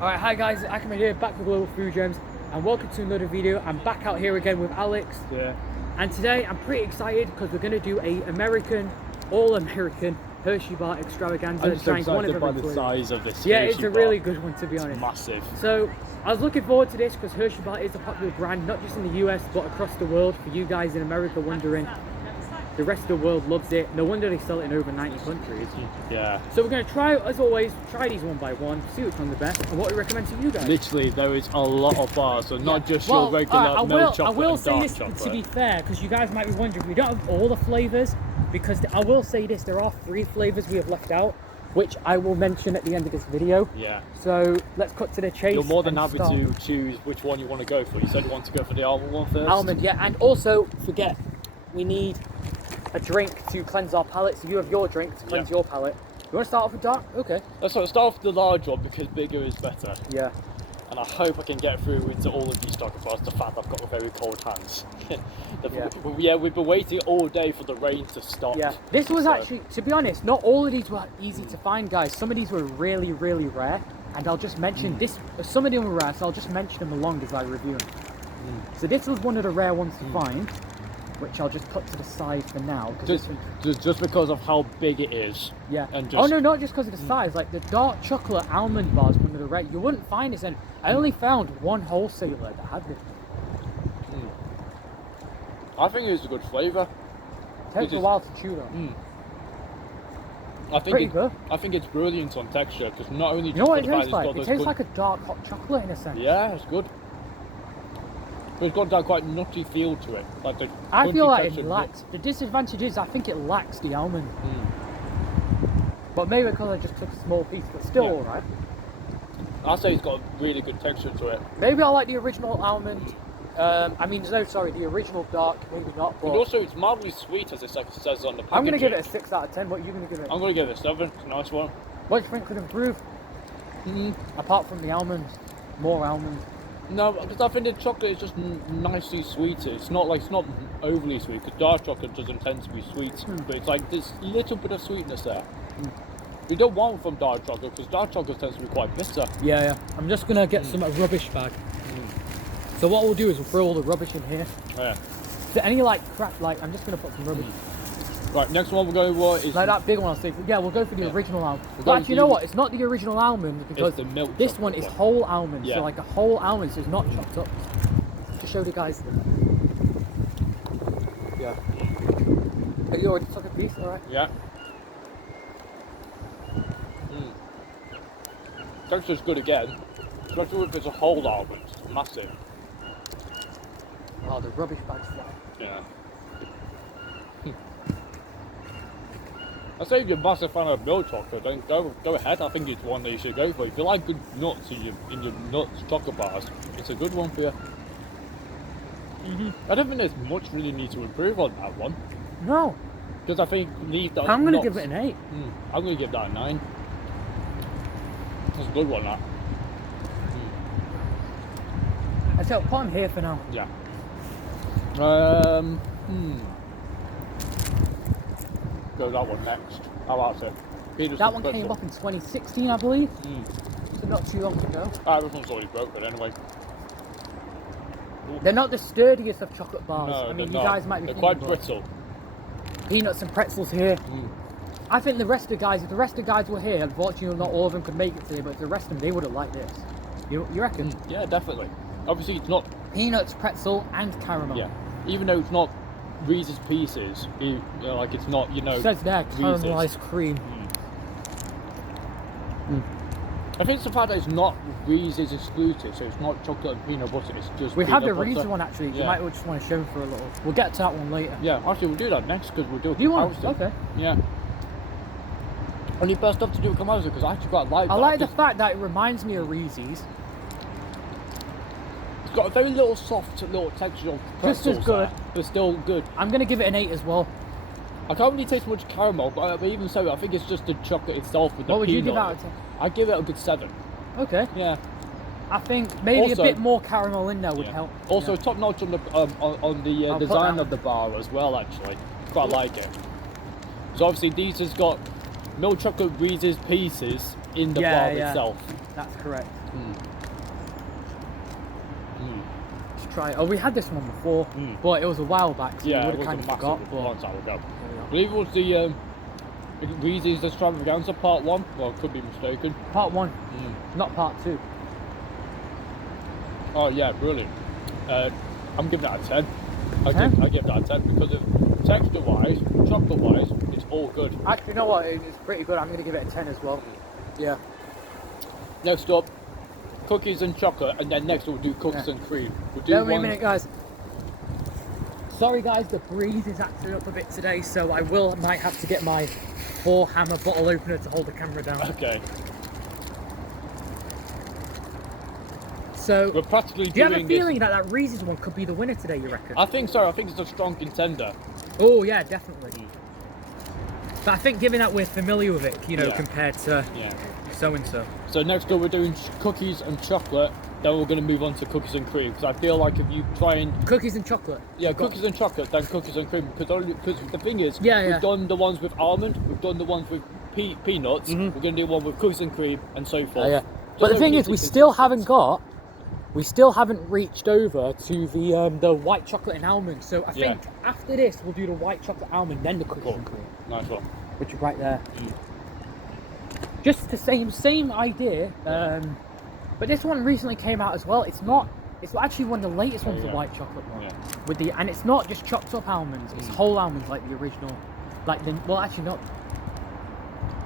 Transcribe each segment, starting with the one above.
Alright, hi guys, Achmed here, back with Global Food Gems, and welcome to another video. I'm back out here again with Alex. Yeah. And today I'm pretty excited because we're going to do a all-American Hershey bar extravaganza. I'm so excited by the size of this. Yeah, Hershey it's a bar. really good one, to be honest. It's massive. So I was looking forward to this because Hershey bar is a popular brand, not just in the US but across the world. For you guys in America wondering, the rest of the world loves it. No wonder they sell it in over 90 countries. Yeah. So we're going to try, as always, try these one by one, see which one's the best, and what we recommend to you guys. Literally, there is a lot of bars, so not just your regular milk chocolate. I will say dark this chocolate. to be fair, because you guys might be wondering, we don't have all the flavours, because I will say this, there are 3 flavours we have left out, which I will mention at the end of this video. Yeah. So let's cut to the chase. You're more than happy to choose which one you want to go for. You said you want to go for the almond one first? Almond, yeah, and also, forget, we need a drink to cleanse our palate, so you have your drink to cleanse your palate. You want to start off with dark? Okay. Let's start off with the large one because bigger is better. Yeah. And I hope I can get through into all of these chocolate bars. The fact I've got very cold hands. Yeah, we've been waiting all day for the rain to stop. Yeah, this was actually, to be honest, not all of these were easy to find, guys. Some of these were really, really rare, and I'll just mention this. Some of them were rare, so I'll just mention them along as I review them. So this was one of the rare ones to find, which I'll just put to the side for now. Just because of how big it is. Yeah. And Oh no, not just because of the size. Like the dark chocolate almond bar is one of the rare. You wouldn't find this, and I only found one wholesaler that had this. I think it's a good flavour. Takes a while to chew though. I think it's brilliant on texture because not only you know what it tastes like? It tastes like a dark hot chocolate in a sense. Yeah, it's good. But it's got that quite nutty feel to it. Like the I feel like it lacks. The disadvantage is I think it lacks the almond. But maybe because I just took a small piece, but still alright. I'll say it's got a really good texture to it. Maybe I like the original almond. The original dark, maybe not. But and also, it's mildly sweet, as it says on the packaging. I'm going to give it a 6 out of 10. What are you going to give it? I'm going to give it a 7. It's a nice one. What do you think could improve? Apart from the almond, more almond. No, because I think the chocolate is just nicely sweeter. It's not overly sweet, because dark chocolate doesn't tend to be sweet. But it's like this little bit of sweetness there. You don't want from dark chocolate, because dark chocolate tends to be quite bitter. Yeah. I'm just going to get some rubbish bag. So what we'll do is we'll throw all the rubbish in here. Yeah. Is there any crap, I'm just going to put some rubbish. Right, next one we're going for is... Like that big one, I'll say. Yeah, we'll go for the original almond. But actually, you know what? It's not the original almond because the milk this one is whole almond. Yeah. So like a whole almond, so it's not chopped up. To show the guys. Yeah. Have you already took a piece? Alright. Yeah. Texture's good again. Especially if it's a whole almond. It's massive. Oh, the rubbish bag's fly. Yeah. I say if you're a massive fan of milk chocolate, then go ahead. I think it's one that you should go for. If you like good nuts in your nuts chocolate bars, it's a good one for you. I don't think there's much really need to improve on that one. No. Because I think leave that. I'm going to give it an 8. I'm going to give that a 9. That's a good one, that. So I'll put them here for now. Yeah. Go that one next. How about it? That one came up in 2016, I believe. So not too long ago. This one's already broken anyway. They're not the sturdiest of chocolate bars. No, I mean, you not. guys might be They're thinking, quite brittle. Peanuts and pretzels here. I think the rest of the guys, if the rest of the guys were here, unfortunately not all of them could make it here, but if the rest of them, they would have liked this. You reckon? Yeah, definitely. Obviously, it's not... Peanuts, pretzel, and caramel. Yeah. Even though it's not Reese's Pieces, it's not, It says there, caramelized cream. I think it's the fact that it's not Reese's exclusive, so it's not chocolate and peanut butter, it's just We have the peanut butter. Reese's one actually, you might just want to show them for a little. We'll get to that one later. Yeah, actually we'll do that next because we'll do a You want? comparison. Okay. Yeah. Only best stuff to do a comparison because I actually quite like that. I like the fact that it reminds me of Reese's. It's got a very little soft little texture of pretzels. Just as good. But still good. I'm going to give it an 8 as well. I can't really taste much caramel, but even so, I think it's just the chocolate itself with the peanut. What would you give out of 10? I'd give it a good 7. Okay. Yeah. I think maybe a bit more caramel in there would help. Also, top notch on the design of the bar as well. Actually, quite like it. So obviously, these has got milk chocolate Reese's Pieces in the bar itself. That's correct. Let's try it. Oh, we had this one before, but it was a while back, so Yeah, we it would was have kind a of forgot. massive But long time ago. there we I are. believe it was the Reeses Xtravaganza part 1. Well, I could be mistaken. Part 1, not part 2. Oh yeah, brilliant. I'm giving that a 10. I 10? give that a 10 because of texture-wise, chocolate-wise, it's all good. Actually, you know what? It's pretty good. I'm going to give it a 10 as well. Yeah. Next up, cookies and chocolate, and then next we'll do cookies and cream. We'll do Wait a minute, guys. Sorry, guys, the breeze is acting up a bit today, so I might have to get my 4-hammer bottle opener to hold the camera down. Okay. So, We're practically do you have a doing feeling that that Reese's one could be the winner today, you reckon? I think so. I think it's a strong contender. Oh, yeah, definitely. But I think given that we're familiar with it, you know, Yeah. compared to Yeah. so-and-so. So next up we're doing cookies and chocolate. Then we're going to move on to cookies and cream because I feel like if you try and Cookies and chocolate. cookies and chocolate, then cookies and cream because the thing is, Yeah. we've done the ones with almond, we've done the ones with peanuts. We're going to do one with cookies and cream and so forth. Yeah. Just But the so thing we is, keep we it still consistent. haven't reached over to the white chocolate and almond. So I think after this, we'll do the white chocolate almond, then the cookies and cream, Nice one. which is right there. Just the same idea. But this one recently came out as well. It's actually one of the latest ones, the white chocolate one. Yeah. And it's not just chopped up almonds, it's whole almonds like the original. Well, actually not.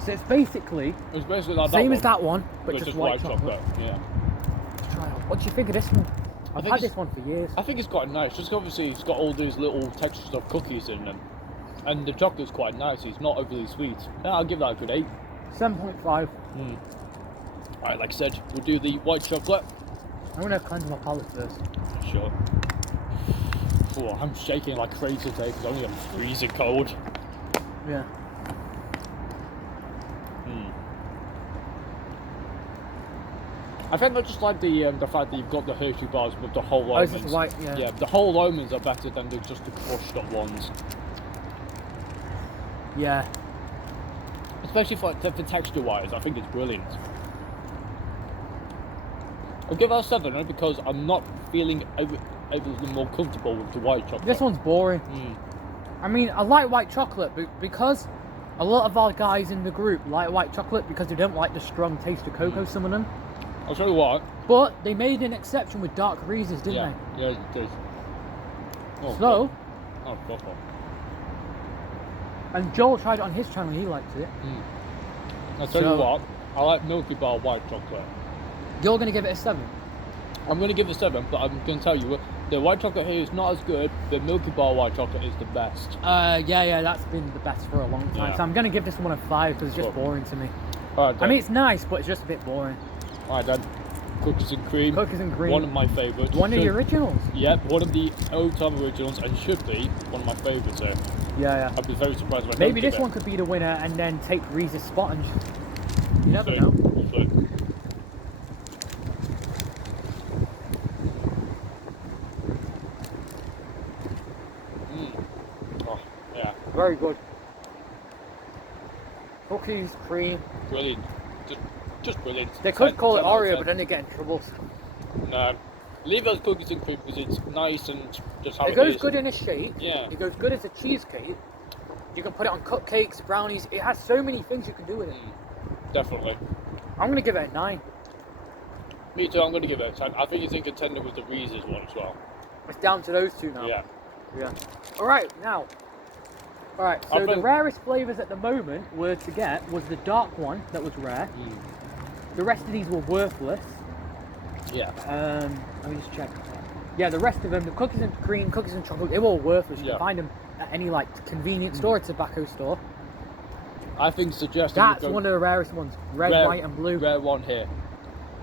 So it's basically like that same one, as that one, but just just white chocolate. Yeah. Let's try it. What do you think of this one? I've think had it's- this one for years. I think it's quite nice. Just obviously it's got all these little textures of cookies in them, and the chocolate's quite nice. It's not overly sweet. Yeah, I'll give that a good 8. 7.5. Alright, like I said, we'll do the white chocolate. I'm gonna cleanse my palate first. Sure. Oh, I'm shaking like crazy today because I'm freezing cold. Yeah. I think I just like the fact that you've got the Hershey bars with the whole Oh, it's almonds. just white, yeah. Yeah, the whole almonds are better than just the crushed up ones. Yeah. Especially for texture wise, I think it's brilliant. I'll give it a 7 only because I'm not feeling overly more comfortable with the white chocolate. This one's boring. I mean, I like white chocolate, but because a lot of our guys in the group like white chocolate because they don't like the strong taste of cocoa, some of them. I'll tell you what. But they made an exception with dark Reeses, didn't they? Yeah, it did. Oh, So, God. Oh, God. and Joel tried it on his channel, he liked it. I'll tell you what, I like Milky Bar white chocolate. You're going to give it a 7. I'm going to give it a 7, but I'm going to tell you, the white chocolate here is not as good, the Milky Bar white chocolate is the best. Yeah, that's been the best for a long time. Yeah. So I'm going to give this one a 5 because it's just boring to me. Alright, I mean, it's nice, but it's just a bit boring. Alright then, cookies and cream. Cookies and cream. One of my favourites. One of the originals. Yep, one of the old-time originals, and should be one of my favourites here. Yeah. I'd be very surprised when I Maybe don't this give one could be the winner and then take Reese's spot and you never it. know. So, oh, yeah, Very good. Cookies, cream. brilliant. Just brilliant. They could 10 call it 10 out of Oreo, 10. but then they get in trouble. No, leave those cookies and cream because it's nice and just how It it goes is. good in a shape. Yeah. It goes good as a cheesecake. You can put it on cupcakes, brownies. It has so many things you can do with it. Definitely. I'm gonna give it a 9. Me too, I'm going to give it a 10. I think it's in contender with the Reese's one as well. It's down to those two now. Yeah. All right, now. All right. So I the think- rarest flavors at the moment were to get was the dark one that was rare. The rest of these were worthless. Yeah. Let me just check. Yeah, the rest of them, the cookies and cream, cookies and chocolate, they were all worthless. You Yeah. can find them at any like convenience store, tobacco store. I think suggesting That's one of the rarest ones. Red, white, and blue. Rare one here.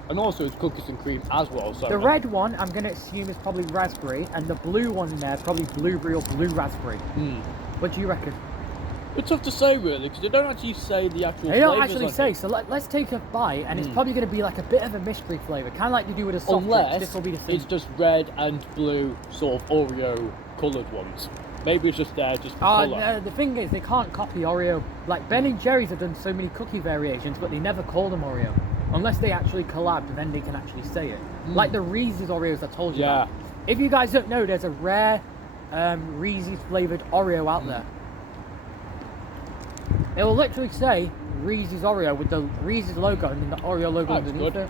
And also it's cookies and cream as well. So The red one, I'm going to assume is probably raspberry, and the blue one in there, probably blueberry or blue raspberry. What do you reckon? It's tough to say really, because they don't actually say the actual They don't flavours actually on say, it. so let's take a bite, and it's probably going to be like a bit of a mystery flavour, kind of like they do with a soft drink. Unless This will be the same. it's just red and blue sort of Oreo coloured ones. Maybe it's just there just for colour. No, the thing is, they can't copy Oreo. Like Ben and Jerry's have done so many cookie variations, but they never call them Oreo. Unless they actually collabed, then they can actually say it. Like the Reese's Oreos I told you Yeah. about. If you guys don't know, there's a rare Reese's flavored Oreo out there. It will literally say Reese's Oreo with the Reese's logo and then the Oreo logo That's underneath good. it.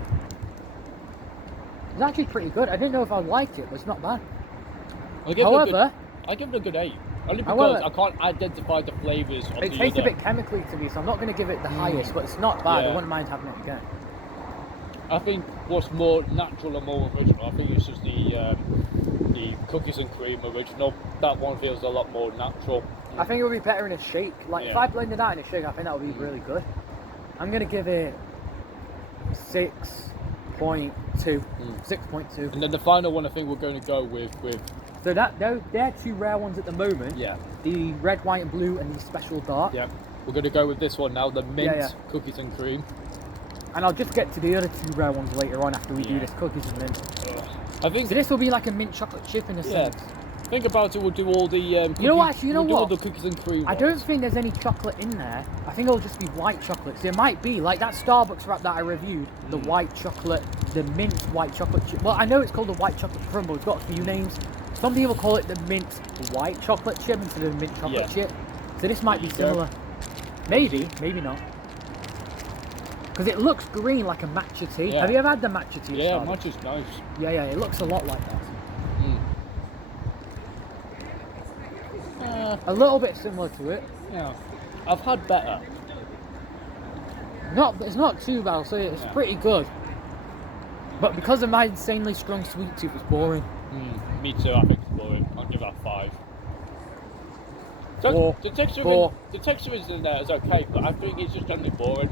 It's actually pretty good. I didn't know if I'd like it, but it's not bad. I give However, it a good 8. Only because However, I can't identify the flavours of it the tastes a other. bit chemically to me, so I'm not going to give it the highest, but it's not bad. I Yeah. wouldn't mind having it again. I think what's more natural and more original, I think it's just the cookies and cream original. That one feels a lot more natural. I think it would be better in a shake. Like, if Yeah. I blended that in a shake, I think that would be really good. I'm going to give it 6.2. 6.2. And then the final one I think we're going to go with So they're two rare ones at the moment. yeah. The red, white, and blue, and the special dark. Yeah. We're going to go with this one now, the mint Yeah. cookies and cream. And I'll just get to the other two rare ones later on after we do Yeah. this cookies and mint. I think So this will be like a mint chocolate chip in a sense. think about it, we'll do all the cookies, know what, actually, you know we'll do all what? the cookies and cream I ones. don't think there's any chocolate in there. I think it'll just be white chocolate. So it might be like that Starbucks wrap that I reviewed, the white chocolate, the mint white chocolate chip. Well, I know it's called the white chocolate crumble. It's got a few names. Some people call it the mint white chocolate chip instead of the mint chocolate Yeah. chip. So this might be There you go. similar. Maybe, maybe not. Because it looks green like a matcha tea. Yeah. Have you ever had the matcha tea? at Yeah, Starbucks? much is nice. Yeah, it looks a lot like that. A little bit similar to it. Yeah. I've had better. It's not too bad, I'll say it's Yeah. pretty good. But because of my insanely strong sweet tooth, it's boring. Me too, I think it's boring. I'll give that 5. So Four. the texture Four. the texture is in there is okay, but I think it's just generally boring.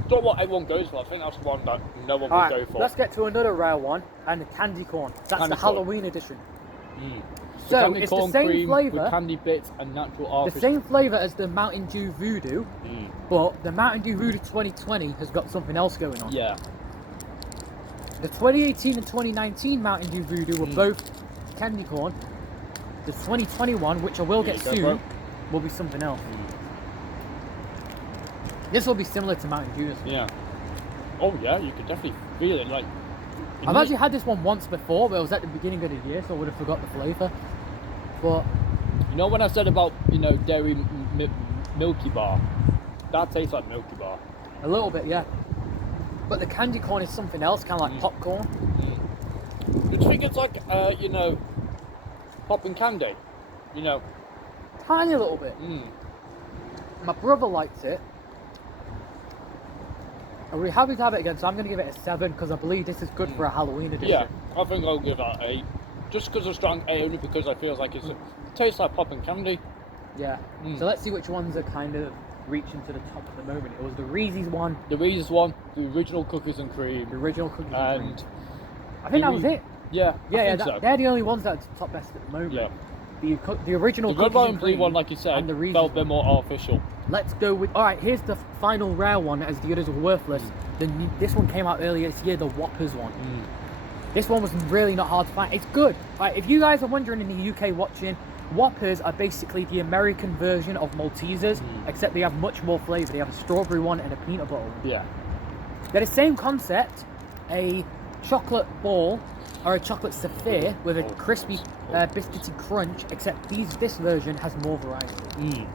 It's not what everyone goes for. I think that's the one that no one will go Alright, for. let's get to another rare one, and the candy corn. That's Candy the corn. Halloween edition. The So, candy it's the corn same cream flavour. with candy bits and natural The artificial. same flavour as the Mountain Dew Voodoo, but the Mountain Dew Voodoo 2020 has got something else going on. Yeah. The 2018 and 2019 Mountain Dew Voodoo were both candy corn. The 2021, which I will get There you go, soon, bro. will be something else. This will be similar to Mountain Dew. Yeah. Oh yeah, you could definitely feel it. Like I've actually had this one once before, but it was at the beginning of the year, so I would have forgot the flavour. But you know when I said about dairy Milky Bar, that tastes like Milky Bar. a little bit, yeah. But the candy corn is something else, kind of like popcorn. Do you think it's like popping candy? Tiny little bit. My brother likes it. And we're happy to have it again, so I'm going to give it a 7 because I believe this is good for a Halloween edition. Yeah, I think I'll give that 8. Just because of strong 8, only because I feel like it tastes like popping candy. Yeah. So let's see which ones are kind of reaching to the top at the moment. It was the Reese's one, The Reese's one, the original cookies and cream, the original cookies and cream. and I think that was it. yeah, Yeah, I think so. they're the only ones that are top best at the moment. Yeah. The original The red, cookies white, and and blue cream one, like you said, and the Reese's felt a bit one. more artificial. Let's go with. All right, here's the final rare one, as the others were worthless. This one came out earlier this year, the Whoppers one. This one was really not hard to find. It's good. Right, if you guys are wondering in the UK watching, Whoppers are basically the American version of Maltesers, except they have much more flavour. They have a strawberry one and a peanut butter one. Yeah. They're the same concept, a chocolate ball or a chocolate sapphire with a crispy biscuity crunch, except this version has more variety.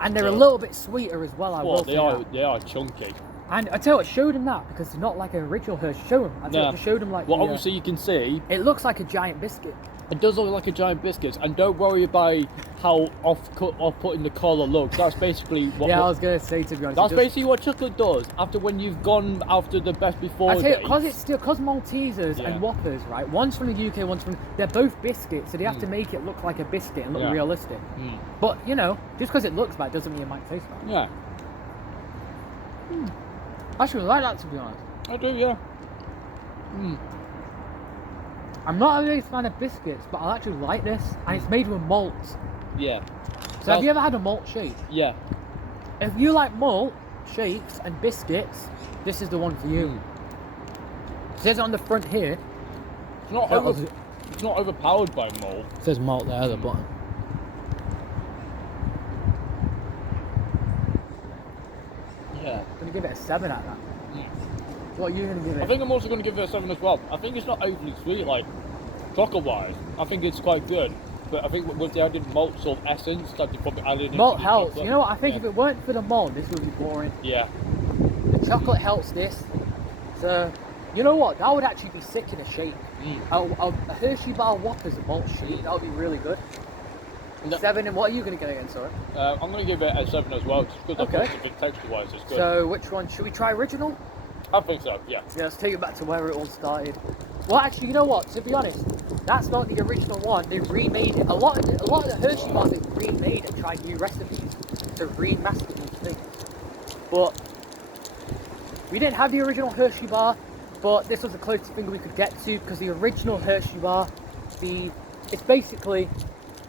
And they're a little bit sweeter as well, I will say that. They are chunky. And I tell you what, show them that, because they're not like an original Hershey. Show them. I tell you what, just show them like Well, the, obviously you can see it looks like a giant biscuit. it does look like a giant biscuit, and don't worry about how off-putting the colour looks. That's basically what. Yeah, I was gonna say, to be honest. That's basically what chocolate does. After when you've gone after the best before. I tell you, days. because Maltesers and Whoppers, right? One's from the UK, one's from. They're both biscuits, so they have to make it look like a biscuit and look realistic. But just because it looks bad doesn't mean it might taste bad. Yeah. I actually like that, to be honest. I do, yeah. I'm not a big fan of biscuits, but I actually like this, and it's made with malt. Yeah. So have you ever had a malt shake? Yeah. If you like malt shakes and biscuits, this is the one for you. It says it on the front here. It's not it's not overpowered by malt. It says malt there at the bottom. Yeah. Yeah. I'm gonna give it a 7 out of that. Mm. What are you gonna give it? I think I'm also going to give it a 7 as well. I think it's not overly sweet, like chocolate-wise. I think it's quite good. But I think with the added malt sort of essence that they probably added Malt into the helps. chocolate. You know what? I think Yeah. if it weren't for the malt, this would be boring. Yeah. The chocolate helps this. So, you know what? That would actually be sick in a shake. A Hershey bar Whopper's a malt shake. That would be really good. No. 7, and what are you going to get again, sorry? I'm going to give it a 7 as well, just because Okay. I think texture-wise it's good. So, which one? Should we try original? I think so, yeah. Yeah, let's take it back to where it all started. Well, actually, you know what? To be honest, that's not the original one. They remade it. A lot of the Hershey bars they remade and tried new recipes to remaster these things. But we didn't have the original Hershey bar, but this was the closest thing we could get to because the original Hershey bar, it's basically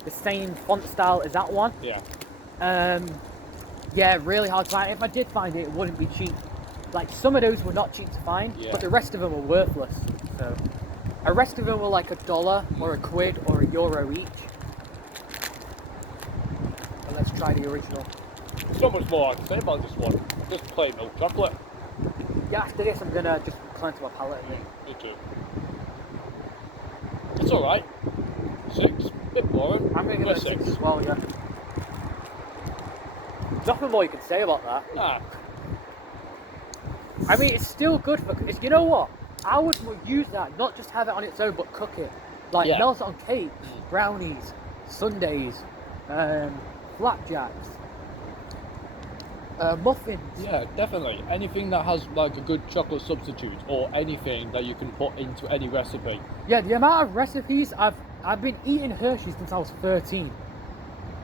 the same font style as that one. Yeah. Yeah, really hard to find. If I did find it, it wouldn't be cheap. Like, some of those were not cheap to find, Yeah. but the rest of them were worthless. So, the rest of them were like $1 or £1 or €1 each. But let's try the original. So much more I can say about this one. Just plain milk chocolate. Yeah, after this, I'm gonna just cleanse my palate. I think. Me too. It's alright. 6. Bit boring. I'm gonna give it a 6 as well, yeah. Nothing more you can say about that. Nah. I mean, it's still good for. You know what? I would use that, not just have it on its own, but cook it. Like, Yeah. melt it on cakes, brownies, sundaes, flapjacks, muffins. Yeah, definitely. Anything that has like a good chocolate substitute or anything that you can put into any recipe. Yeah, the amount of recipes I've been eating Hershey since I was 13.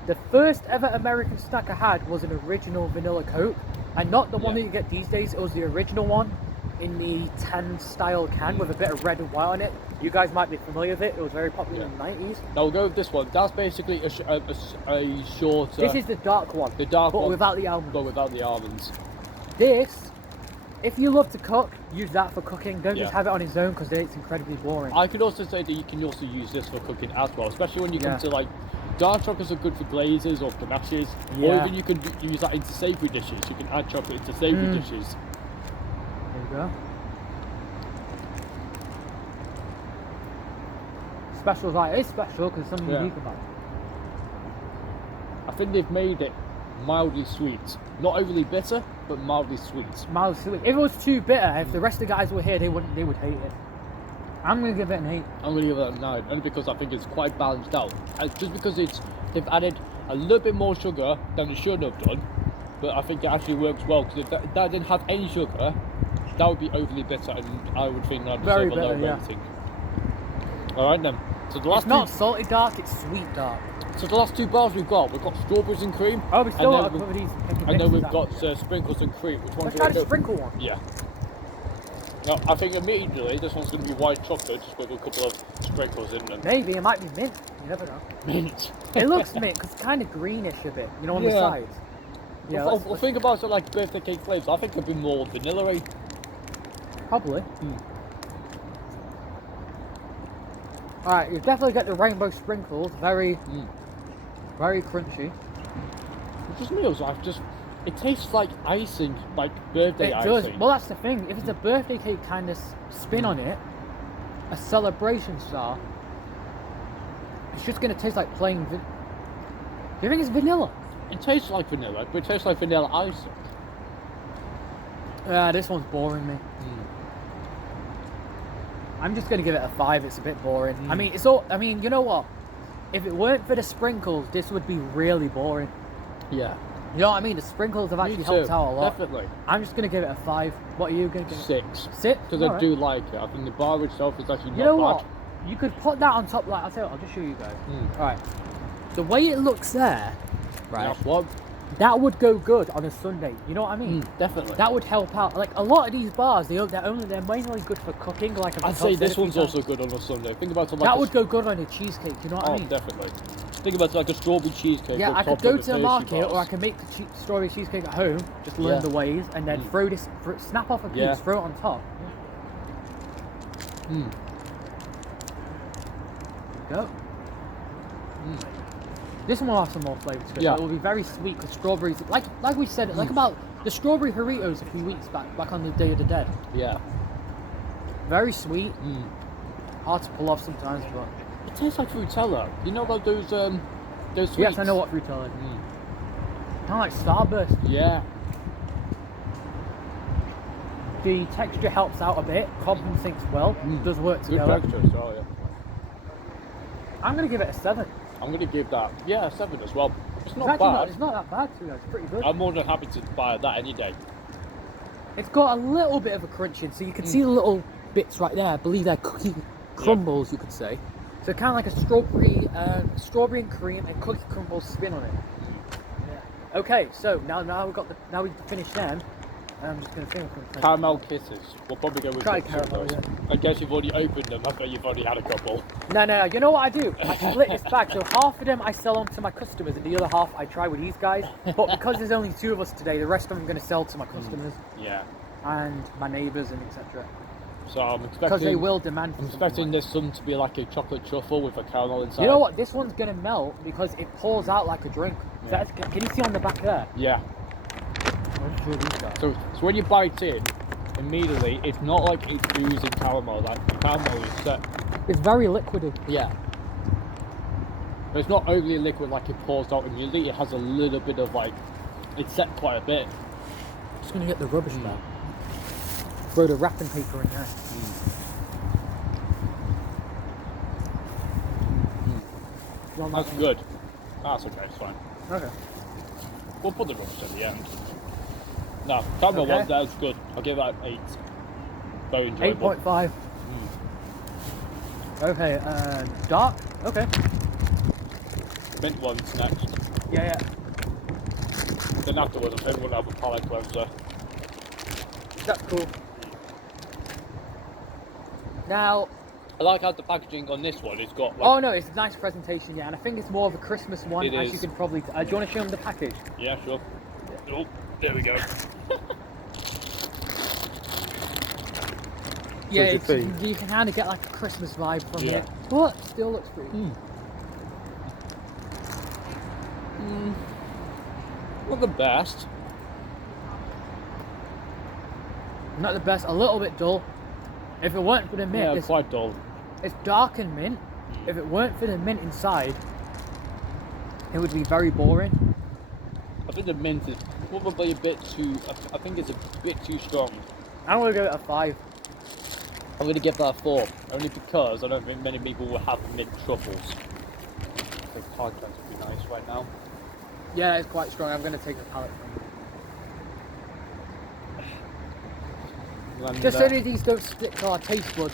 The first ever American snack I had was an original vanilla Coke, and not the one that you get these days. It was the original one in the tan style can with a bit of red and white on it. You guys might be familiar with it. It was very popular in the 90s. Now we'll go with this one. That's basically a shorter. This is the dark one. The dark but one, without the almonds. but without the almonds. This, if you love to cook, use that for cooking. Don't just Yeah. have it on its own because then it's incredibly boring. I could also say that you can also use this for cooking as well, especially when you come Yeah. to like dark chocolates are good for glazes or ganaches, or Yeah. even you can use that into savoury dishes. You can add chocolate into savoury dishes. There you go. Special, like, it's special because it's something Yeah. unique about it. I think they've made it mildly sweet, not overly bitter, but mildly sweet. Mild sweet. If it was too bitter, if the rest of the guys were here, they would hate it. I'm gonna give it an 8. I'm going to give it a 9, only because I think it's quite balanced out. Just because they've added a little bit more sugar than they should have done, but I think it actually works well, because if that didn't have any sugar, that would be overly bitter, and I would think that would Very deserve a low bitter, yeah. rating. Alright then, so the last It's not salty dark, it's sweet dark. so the last 2 bars we've got strawberries and cream, Oh, we still and got then a couple of these. and then we've got sprinkles and cream. Which one Let's do you try want the to do? sprinkle one. Yeah. Now, I think immediately this one's going to be white chocolate, just with a couple of sprinkles in them. Maybe it might be mint. You never know. Mint. It looks mint because it's kind of greenish a bit, you know, on the Yeah. sides. Yeah, Well, let's think about it like birthday cake flavours. I think it'd be more vanilla-y. probably. Alright, you definitely get the rainbow sprinkles. Very, very crunchy. It just feels like it tastes like icing, like birthday It icing. does. Well, that's the thing. If it's a birthday cake kind of spin on it, a celebration star, it's just going to taste like plain. Do you think it's vanilla? It tastes like vanilla, but it tastes like vanilla icing. This one's boring me. I'm just going to give it a 5. It's a bit boring. I mean, it's all. I mean, you know what? If it weren't for the sprinkles, this would be really boring. Yeah. You know what I mean? The sprinkles have actually helped out a lot. Definitely. I'm just going to give it a 5. What are you going to give it? 6. 6? Because I do like it. I think the bar itself is actually not You know bad. what? You could put that on top. Like, I'll tell you what, I'll just show you guys. Alright. The way it looks there, right? That's what? That would go good on a Sunday. You know what I mean? Definitely. That would help out. Like a lot of these bars, they're mainly good for cooking. Like I'd say this one's also good on a Sunday. Think about it like that would go good on a cheesecake. You know what I mean? Definitely. Think about it like a strawberry cheesecake. Yeah, on I top could go of to the Hershey market, bars. or I can make the strawberry cheesecake at home. Just learn the ways, and then snap off a piece, throw it on top. Go. This one will have some more flavour to it. Yeah. It will be very sweet because strawberries, like we said, like about the strawberry Doritos a few weeks back on the Day of the Dead. Yeah. Very sweet. Mm. Hard to pull off sometimes, but It tastes like Frutella. You know about those sweets? yes, I know what Frutella is. Mm. Kind of like Starburst. Yeah. The texture helps out a bit. Compensates well. Does work Good together. texture as well, yeah. I'm gonna give it a 7. I'm going to give that, a 7 as well. It's not Actually, bad. it's not that bad too. It's pretty good. I'm more than happy to buy that any day. It's got a little bit of a crunch in, so you can see the little bits right there. I believe they're cookie crumbles, you could say. So kind of like a strawberry and cream and cookie crumble spin on it. Yeah. Okay, so now we've finished them. I'm just gonna think. Caramel kisses. We'll probably go with Try some of caramel, those. yeah. I guess you've already opened them. I bet you've already had a couple. No. You know what I do? I split this bag. So half of them I sell on to my customers, and the other half I try with these guys. But because there's only 2 of us today, the rest of them I'm gonna sell to my customers Yeah. and my neighbours and etc. So I'm expecting. Because they will demand. I'm expecting this one to be like a chocolate truffle with a caramel inside. You know what? This one's gonna melt because it pours out like a drink. So Yeah. can you see on the back there? Yeah. I'll just show these guys. So when you bite in, immediately it's not like it's oozing caramel. Like the caramel is set. It's very liquidy. Yeah. But it's not overly liquid like it pours out immediately. It has a little bit of like, it's set quite a bit. Just gonna get the rubbish now. Throw the wrapping paper in there. You want That's that? good. That's okay, it's fine. Okay. We'll put the rubbish at the end. No, caramel Okay. one, that's good. I'll give that 8. Very enjoyable. 8.5. Okay, dark? Okay. Mint one's next. Yeah. Then afterwards, I think we'll have a palate cleanser. That's cool. Now, I like how the packaging on this one, it's got like, oh no, it's a nice presentation, yeah, and I think it's more of a Christmas one, It as is. you can probably. Do you want to show them the package? yeah, sure. Oh, there we go. Yeah, Such a thing. you can kind of get like a Christmas vibe from Yeah. it, but still looks pretty. Not the best. Not the best, a little bit dull. If it weren't for the mint, Yeah, it's, quite dull. it's dark and mint. If it weren't for the mint inside, it would be very boring. I think the mint is probably a bit too, I think it's a bit too strong. I'm gonna give it a 5. I'm going to give that a 4, only because I don't think many people will have mint truffles. The hard chance would be nice right now. Yeah, it's quite strong. I'm gonna take a palette from it. And, Just so that these don't stick to our taste buds,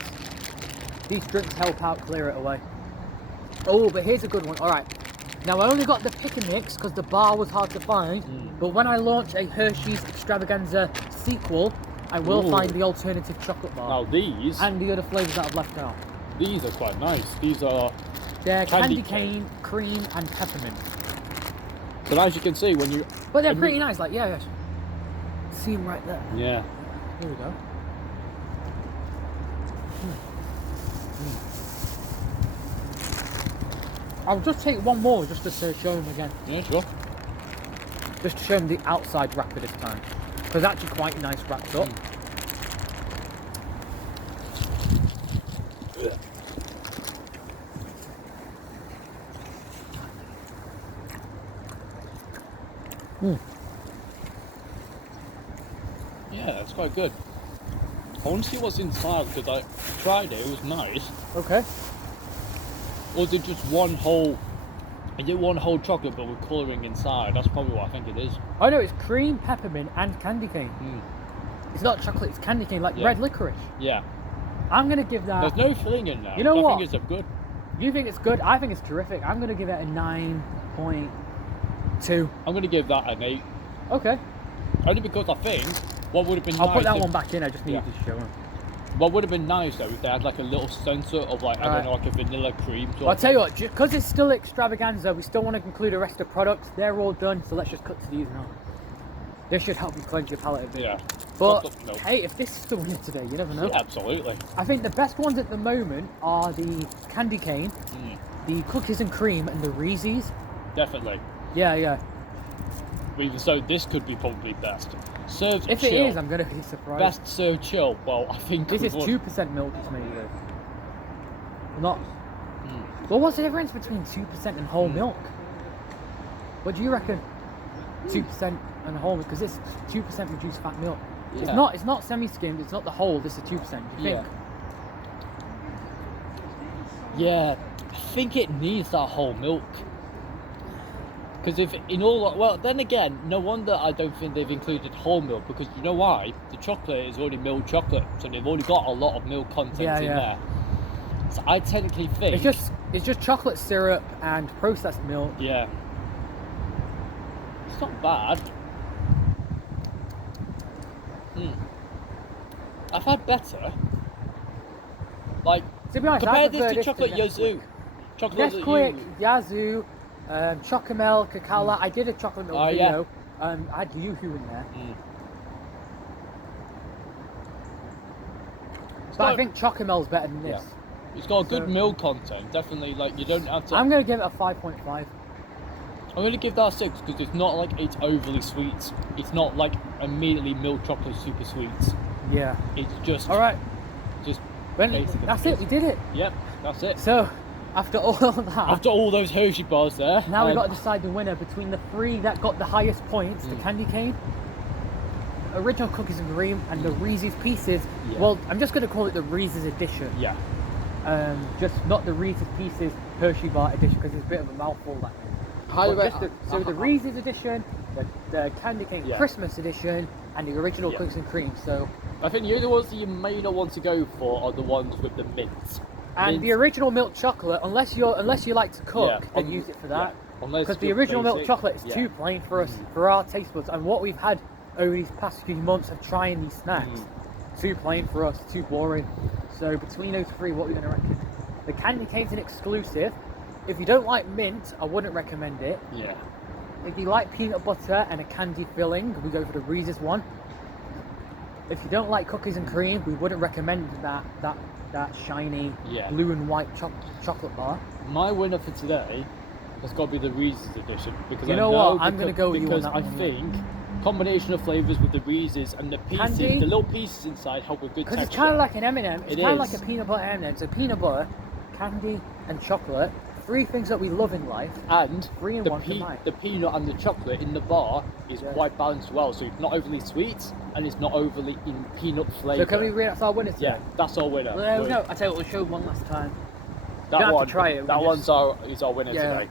these drinks help out clear it away. Oh, but here's a good one. Alright. Now I only got the pick and mix because the bar was hard to find, but when I launch a Hershey's Xtravaganxa sequel, I will Ooh. find the alternative chocolate bar. now these And the other flavours that I've left out. are quite nice. These are, They're Candy candy cane, cream and peppermint. but as you can see when you, But they're when pretty you- nice, like, yeah. See them right there. yeah. Here we go. I'll just take one more just to show them again. Yeah, sure. Just to show them the outside wrapper this time. Because it's actually quite nice wrapped up. Yeah, it's quite good. I want to see what's inside because I tried it, it was nice. Okay. Or is it just one whole, is it one whole chocolate but with colouring inside? That's probably what I think it is. Oh no, it's cream, peppermint and candy cane. It's not chocolate, it's candy cane, like Yeah. red licorice. Yeah. I'm going to give that... There's no filling in there. You know I what? think it's a good. You think it's good? I think it's terrific. I'm going to give it a 9.2. I'm going to give that an 8. Okay. Only because I think what would have been I'll nice put that if- one back in, I just needed Yeah. to show them. What would have been nice though if they had like a little sensor of like, I Alright. don't know, like a vanilla cream sort Well, I'll of tell you thing. what, because it's still extravaganza, we still want to conclude the rest of the products. They're all done, so let's just cut to these now. This should help you cleanse your palate a bit. Yeah. But, No. hey, if this is the winner today, you never know. Yeah, absolutely. I think the best ones at the moment are the candy cane, the cookies and cream, and the reeses. Definitely. Yeah. even so, this could be probably best. Served If chill. it is, I'm going to be surprised. Best served chill. Well, I think This is 2% milk it's made with. Not. Well, what's the difference between 2% and whole milk? What do you reckon? 2% and whole milk, because it's 2% reduced fat milk. Yeah. It's not semi-skimmed. It's not the whole. This is 2%. Do you think? Yeah, I think it needs that whole milk. Because if in all, well, then again, no wonder I don't think they've included whole milk, because you know why? The chocolate is already milk chocolate, so they've already got a lot of milk content in there. So I technically think it's just chocolate syrup and processed milk. Yeah, it's not bad. I've had better. Like, To be honest, compare I prefer this to chocolate Nesquik. Yazoo. Chocolate Nesquik, Yazoo, Chocomel, Cacao. I did a chocolate milk video. I had Yoo-hoo in there. But I think Chocomel's better than this. It's got a good milk content, definitely. Like, you don't have to. I'm gonna give it a 5.5. I'm gonna give that a 6 because it's not like it's overly sweet. It's not like immediately milk chocolate super sweet. Yeah. It's just That's basic. it. We did it. Yep, that's it. So, after all that, After all those Hershey bars there, now we've got to decide the winner between the 3 that got the highest points: the candy cane, original cookies and cream, and the Reese's Pieces. Yeah. Well, I'm just gonna call it the Reese's edition. Yeah. Just not the Reese's Pieces Hershey bar edition, because it's a bit of a mouthful. That so the Reese's edition, the candy cane Christmas edition, and the original cookies and cream. So I think the only ones that you may not want to go for are the ones with the mint. And the original milk chocolate, unless you like to cook, then use it for that. Because the original milk chocolate is too plain for us, for our taste buds, and what we've had over these past few months of trying these snacks, too plain for us, too boring. So between those 3, what are we going to reckon? The candy cane's an exclusive. If you don't like mint, I wouldn't recommend it. Yeah. If you like peanut butter and a candy filling, we go for the Reese's one. If you don't like cookies and cream, we wouldn't recommend that shiny blue and white chocolate bar. My winner for today has got to be the Reese's edition, because you know what? I'm going to go with you on that one. Because I think combination of flavors with the Reese's and the pieces, the little pieces inside help with good texture. Because it's kind of like an M&M. It's kind of like a peanut butter M&M. So peanut butter, candy, and chocolate. 3 things that we love in life, and 3 in one combined. The peanut and the chocolate in the bar is quite balanced well, so it's not overly sweet and it's not overly in peanut flavour. So can we read that's our winner today? Yeah, that's our winner. No, I tell you what, we showed one last time. That you one, have to try it. That one's our winner today.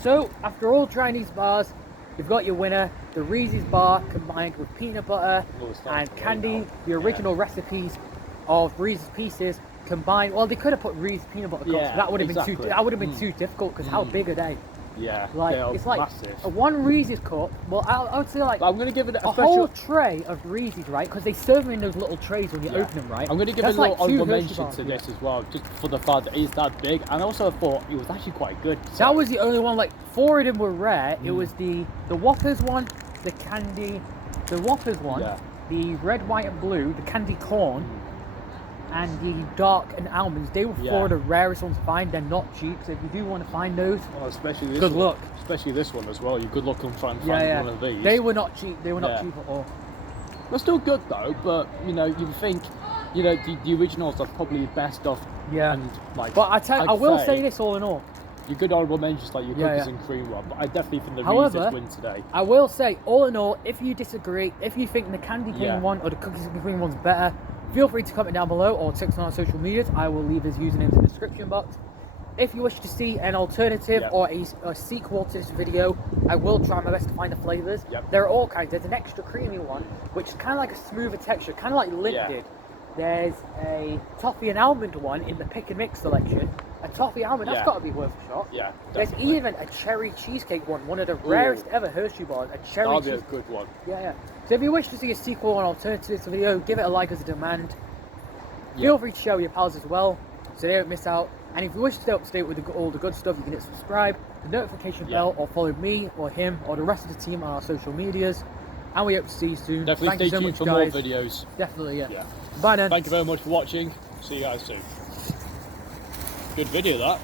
So after all trying these bars, you've got your winner, the Reese's bar combined with peanut butter and candy, the original recipes of Reese's Pieces. Combined, well, they could have put Reese's peanut butter cups, but that would have been too. That would have been too difficult, because how big are they? Yeah, like it's like massive. A 1 Reese's cup. Well, I would say like I'm going to give it a whole tray of Reese's, right? Because they serve them in those little trays when you open them, right? I'm going to give it a little honorable mention to this as well, just for the fact that it's that big, and also I thought it was actually quite good. So. That was the only one. Like 4 of them were rare. It was the Whoppers one, the candy, the Whoppers one, the red, white, and blue, the candy corn. And the dark and almonds, they were 4 of the rarest ones to find. They're not cheap, so if you do want to find those, especially this good one. luck. Especially this one as well. You good luck on trying to find one of these. They were not cheap. They were not cheap at all. They're still good though, but you know, you think, you know, the originals are probably the best of. Yeah. And like, but I will say this all in all. Your good honourable mentions like your cookies and cream one, but I definitely think the Reese's win today. I will say, all in all, if you disagree, if you think the candy cane one or the cookies and cream one's better, feel free to comment down below or text on our social medias. I will leave his username in the description box. If you wish to see an alternative or a sequel to this video, I will try my best to find the flavours. There are all kinds. There's an extra creamy one, which is kind of like a smoother texture, kind of like Lindt did. There's a toffee and almond one in the pick and mix selection. A toffee almond, that's got to be worth a shot. Yeah, There's even a cherry cheesecake one of the rarest ever Hershey bars. A cherry cheesecake. That'll be a good one. Yeah. So if you wish to see a sequel or an alternative to this video, give it a like as a demand. Feel free to share with your pals as well, so they don't miss out. And if you wish to stay up to date with all the good stuff, you can hit subscribe, the notification bell, or follow me or him or the rest of the team on our social medias. And we hope to see you soon. Definitely stay tuned for more videos. Definitely, yeah. Bye then. Thank you very much for watching. See you guys soon. Good video that.